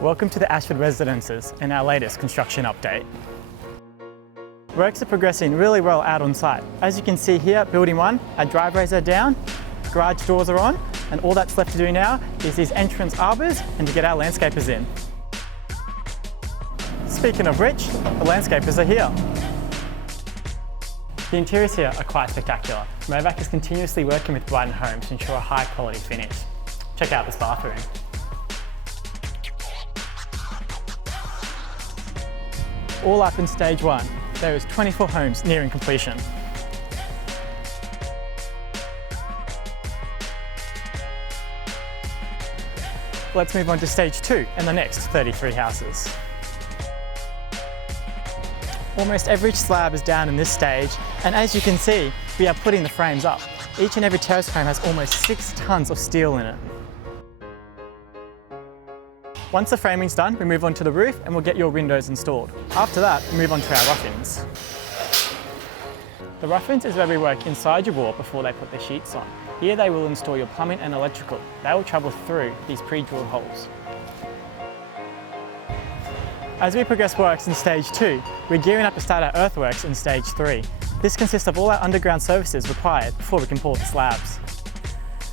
Welcome to the Ashford Residences and our latest construction update. Works are progressing really well out on site. As you can see here, building 1, our driveways are down, garage doors are on, and all that's left to do now is these entrance arbours and to get our landscapers in. Speaking of which, the landscapers are here. The interiors here are quite spectacular. Movac is continuously working with Brighton Homes to ensure a high quality finish. Check out this bathroom. All up in stage 1, there is 24 homes nearing completion. Let's move on to stage 2 and the next 33 houses. Almost every slab is down in this stage, and as you can see, we are putting the frames up. Each and every terrace frame has almost 6 tonnes of steel in it. Once the framing's done, we move on to the roof and we'll get your windows installed. After that, we move on to our rough-ins. The rough-ins is where we work inside your wall before they put the sheets on. Here they will install your plumbing and electrical. They will travel through these pre-drilled holes. As we progress works in stage 2, we're gearing up to start our earthworks in stage 3. This consists of all our underground services required before we can pour the slabs.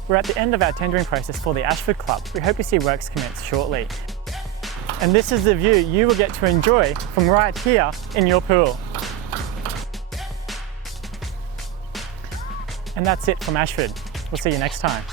We're at the end of our tendering process for the Ashford Club. We hope to see works commence shortly. And this is the view you will get to enjoy from right here in your pool. And that's it from Ashford. We'll see you next time.